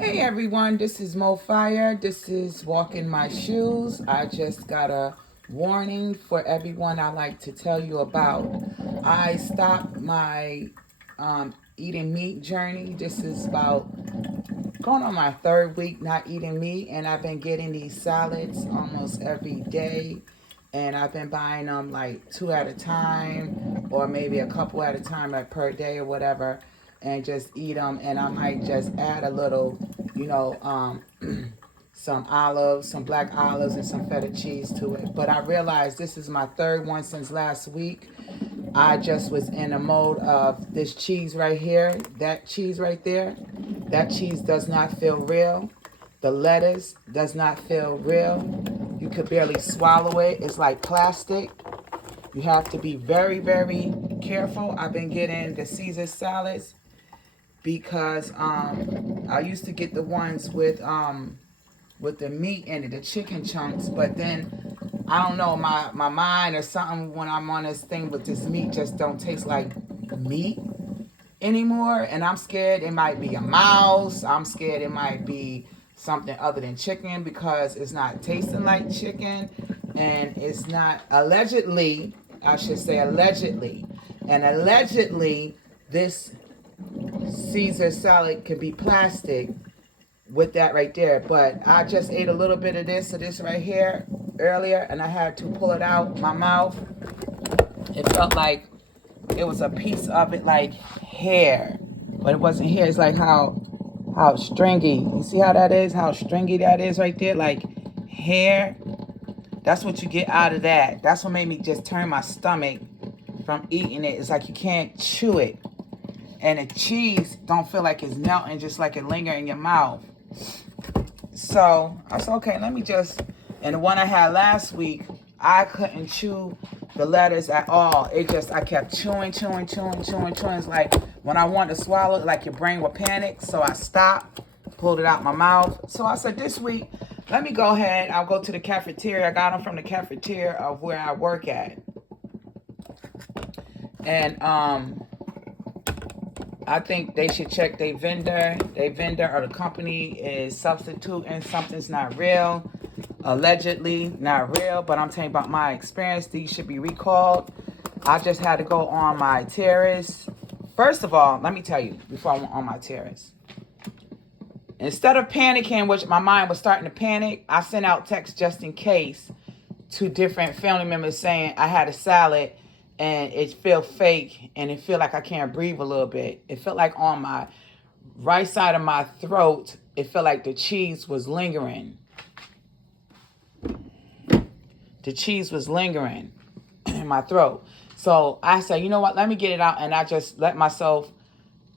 Hey everyone, this is Mo Fire. This is Walking My Shoes. I just got a warning for everyone I like to tell you about. I stopped my eating meat journey. This is about going on my third week not eating meat, and I've been getting these salads almost every day. And I've been buying them like two at a time, or maybe a couple at a time, like per day or whatever, and just eat them. And I might just add a little, you know, some olives, some black olives, and some feta cheese to it. But I realized this is my third one since last week. I just was in a mode of this cheese right here, that cheese right there. That cheese does not feel real. The lettuce does not feel real. You could barely swallow it. It's like plastic. You have to be very, very careful. I've been getting the Caesar salads because I used to get the ones with the meat in it, the chicken chunks, but then I don't know, my mind or something when I'm on this thing with this meat just don't taste like meat anymore. And I'm scared it might be a mouse. I'm scared it might be something other than chicken because it's not tasting like chicken, and it's not allegedly, I should say allegedly. And allegedly this Caesar salad can be plastic with that right there. But I just ate a little bit of this right here earlier, and I had to pull it out my mouth. It felt like it was a piece of it, like hair, but it wasn't hair. It's like how stringy. You see how that is? How stringy that is right there, like hair. That's what you get out of that. That's what made me just turn my stomach from eating it. It's like you can't chew it, and the cheese don't feel like it's melting, just like it linger in your mouth. So I said, okay, let me just. And the one I had last week, I couldn't chew the lettuce at all. I kept chewing. It's like when I wanted to swallow it, like your brain would panic. So I stopped, pulled it out my mouth. So I said, this week, let me go ahead. I'll go to the cafeteria. I got them from the cafeteria of where I work at. And I think they should check their vendor. Their vendor or the company is substituting something's not real. Allegedly not real, but I'm telling you about my experience. These should be recalled. I just had to go on my terrace. First of all, let me tell you before I went on my terrace. Instead of panicking, which my mind was starting to panic, I sent out texts just in case to different family members saying I had a salad and it felt fake and it felt like I can't breathe a little bit. It felt like on my right side of my throat, it felt like the cheese was lingering. The cheese was lingering in my throat. So I said, you know what? Let me get it out. And I just let myself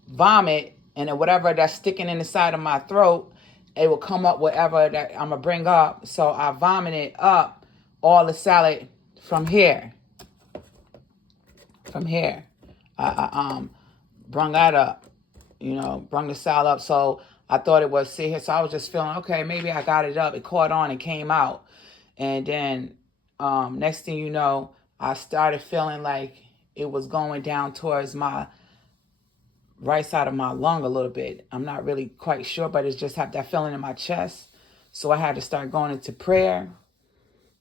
vomit. And then whatever that's sticking in the side of my throat, it will come up whatever that I'm going to bring up. So I vomited up all the salad from here. From here. I brung that up. Brung the salad up. So I thought it was sit here. So I was just feeling, okay, maybe I got it up. It caught on and came out. And then next thing you know, I started feeling like it was going down towards my right side of my lung a little bit. I'm not really quite sure, but it's just have that feeling in my chest. So I had to start going into prayer.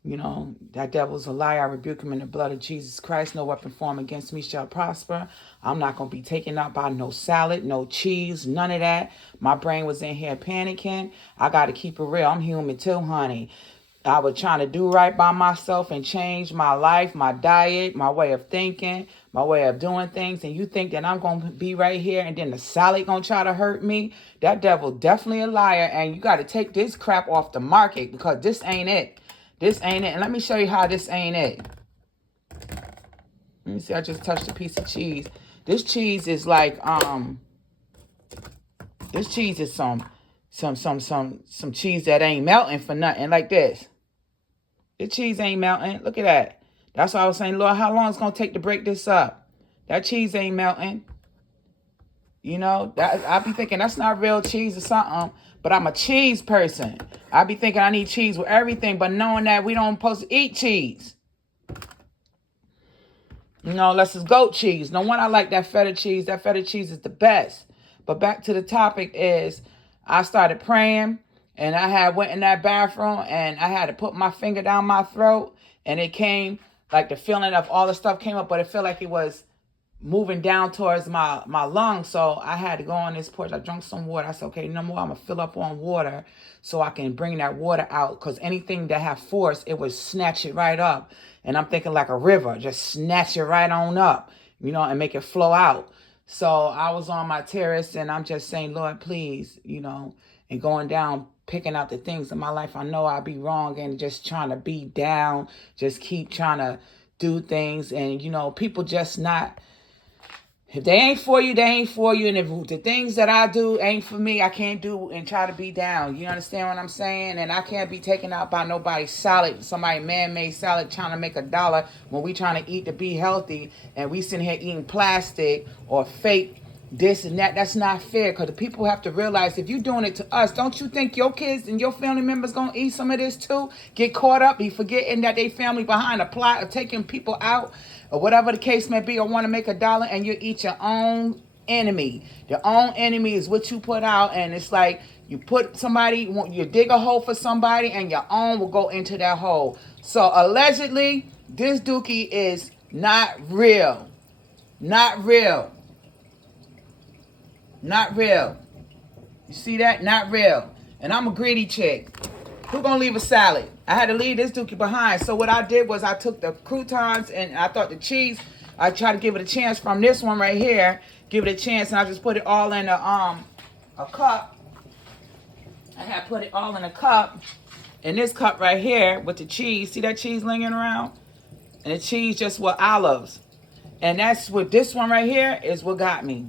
That devil's a liar. I rebuke him in the blood of Jesus Christ. No weapon formed against me shall prosper. I'm not going to be taken out by no salad, no cheese, none of that. My brain was in here panicking. I got to keep it real. I'm human too, honey. I was trying to do right by myself and change my life, my diet, my way of thinking, my way of doing things. And you think that I'm going to be right here and then the salad going to try to hurt me? That devil definitely a liar. And you got to take this crap off the market because this ain't it. This ain't it. And let me show you how this ain't it. Let me see. I just touched a piece of cheese. This cheese is like, this cheese is some cheese that ain't melting for nothing like this. The cheese ain't melting. Look at that. That's why I was saying, Lord, how long it's going to take to break this up? That cheese ain't melting. I be thinking that's not real cheese or something, but I'm a cheese person. I be thinking I need cheese with everything, but knowing that we don't supposed to eat cheese. Unless it's goat cheese. No wonder I like that feta cheese. That feta cheese is the best. But back to the topic is, I started praying, and I had went in that bathroom, and I had to put my finger down my throat, and it came like the feeling of all the stuff came up, but it felt like it was moving down towards my lungs. So I had to go on this porch. I drank some water. I said, okay, no more. I'm gonna fill up on water so I can bring that water out. Because anything that have force, it would snatch it right up. And I'm thinking like a river, just snatch it right on up, and make it flow out. So I was on my terrace, and I'm just saying, Lord, please, and going down, picking out the things in my life I know I'll be wrong, and just trying to be down, just keep trying to do things. And people just not, if they ain't for you, they ain't for you. And if the things that I do ain't for me, I can't do and try to be down. You understand what I'm saying? And I can't be taken out by nobody's salad, somebody man-made salad trying to make $1 when we trying to eat to be healthy, and we sitting here eating plastic or fake this and that. That's not fair, because the people have to realize, if you're doing it to us, don't you think your kids and your family members gonna eat some of this too? Get caught up, be forgetting that they family behind a plot of taking people out, or whatever the case may be, or want to make $1, and you eat your own enemy. Your own enemy is what you put out, and it's like you put somebody, you dig a hole for somebody, and your own will go into that hole. So allegedly, this dookie is not real. Not real. Not real. You see that? Not real. And I'm a greedy chick. Who gonna leave a salad? I had to leave this dookie behind. So what I did was I took the croutons, and I thought the cheese, I tried to give it a chance from this one right here. Give it a chance, and I just put it all in a cup. I had put it all in a cup. In this cup right here with the cheese. See that cheese lingering around? And the cheese just with olives. And that's what this one right here is what got me.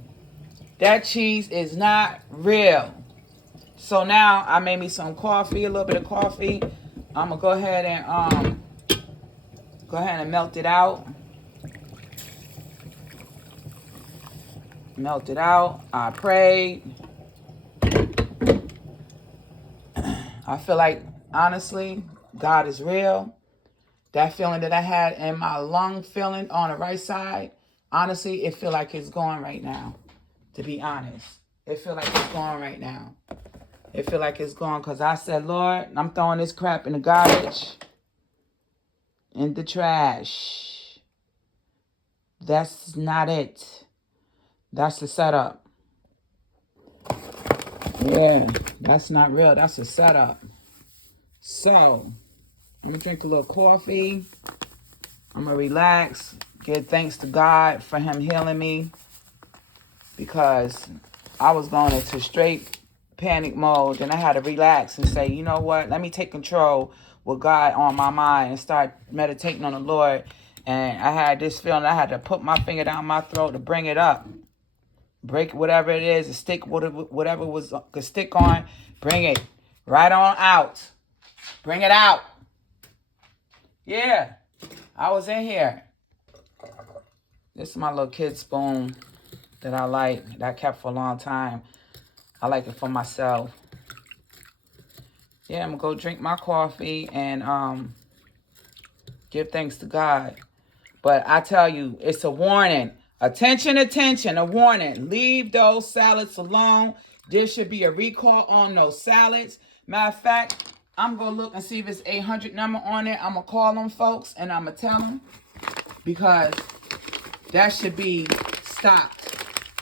That cheese is not real. So now I made me some coffee, a little bit of coffee. I'm gonna go ahead and melt it out. Melt it out. I prayed. I feel like, honestly, God is real. That feeling that I had in my lung feeling on the right side, honestly, it feel like it's gone right now. To be honest, it feel like it's gone right now. It feel like it's gone, because I said, Lord, I'm throwing this crap in the garbage, in the trash. That's not it. That's the setup. Yeah, that's not real. That's a setup. So, I'm going to drink a little coffee. I'm going to relax. Give thanks to God for him healing me, because I was going into straight panic mode, and I had to relax and say, you know what? Let me take control with God on my mind and start meditating on the Lord. And I had this feeling I had to put my finger down my throat to bring it up. Break whatever it is, a stick, whatever was could stick on, bring it right on out. Bring it out. Yeah, I was in here. This is my little kid spoon that I like, that I kept for a long time. I like it for myself. Yeah, I'm going to go drink my coffee and give thanks to God. But I tell you, it's a warning. Attention, attention, a warning. Leave those salads alone. There should be a recall on those salads. Matter of fact, I'm going to look and see if it's 800 number on it. I'm going to call them folks, and I'm going to tell them, because that should be stopped.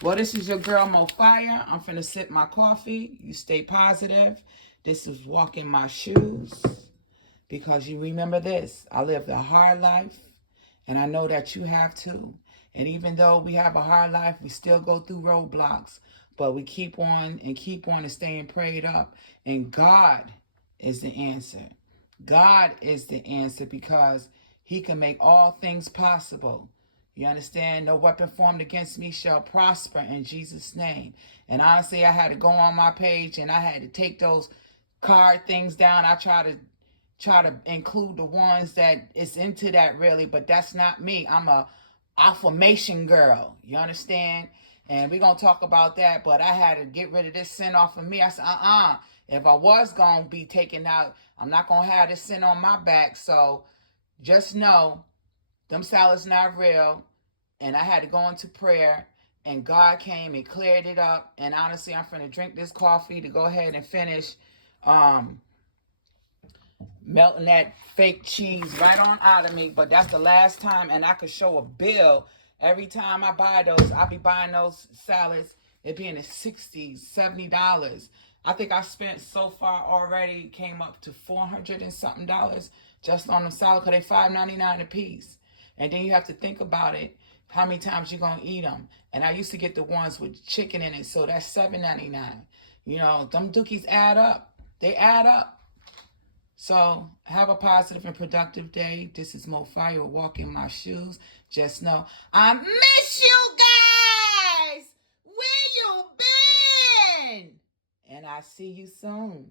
Well, this is your girl Mo Fire. I'm finna sip my coffee. You stay positive. This is walking my shoes, because you remember this. I lived a hard life, and I know that you have too. And even though we have a hard life, we still go through roadblocks, but we keep on and staying prayed up. And God is the answer. God is the answer, because he can make all things possible. You understand? No weapon formed against me shall prosper in Jesus' name. And honestly, I had to go on my page, and I had to take those card things down. I try to include the ones that is into that, really, but that's not me. I'm a affirmation girl. You understand? And we're going to talk about that, but I had to get rid of this sin off of me. I said, if I was going to be taken out, I'm not going to have this sin on my back. So just know, them salads not real. And I had to go into prayer. and God came and cleared it up. And honestly, I'm finna drink this coffee to go ahead and finish melting that fake cheese right on out of me. But that's the last time, and I could show a bill. Every time I buy those, I'll be buying those salads. It being the $60, $70. I think I spent so far already, came up to $400 and something dollars just on the salad, because they $5.99 a piece. And then you have to think about it, how many times you're gonna eat them. And I used to get the ones with chicken in it, so that's $7.99. You know, them dookies add up. They add up. So have a positive and productive day. This is Mo Fire, Walk in My Shoes. Just know I miss you guys. Where you been? And I see you soon.